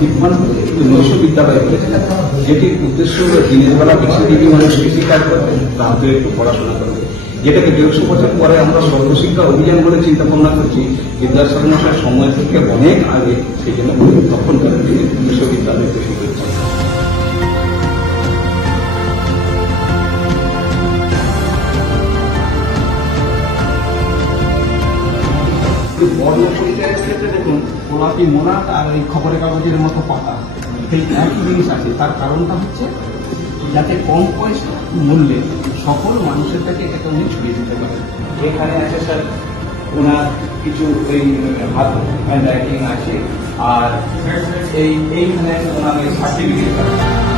বিদ্যমান নৈশ বিদ্যালয় হয়েছে, যেটির উদ্দেশ্য হল দিনের বেলা বেশি দিকে মানুষ কৃষি কাজ করবে, রাতে একটু পড়াশোনা করবে, যেটাকে 150 বছর পরে আমরা সর্বশিক্ষা অভিযান বলে চিন্তা ভাবনা করছি। বিদ্যাসাগর মশাইয়ের সময় থেকে অনেক আগে, সেই জন্য তখনকার দিনে বিশ্ববিদ্যালয় তৈরি করেছে। বর্ণ পরিচয়ের ক্ষেত্রে দেখুন গোলাপি মোনাক আর এই খবরের কাগজের মতো পাতা, সেই একই জিনিস আছে। তার কারণটা হচ্ছে যাতে কম পয়সা মূল্যে সকল মানুষের কাছে এটা উনি ছড়িয়ে দিতে পারেন। এখানে আছে স্যার ওনার কিছু এই হাত হ্যান্ড রাইটিং আছে, আর এইখানে ওনার সার্টিফিকেট আছে।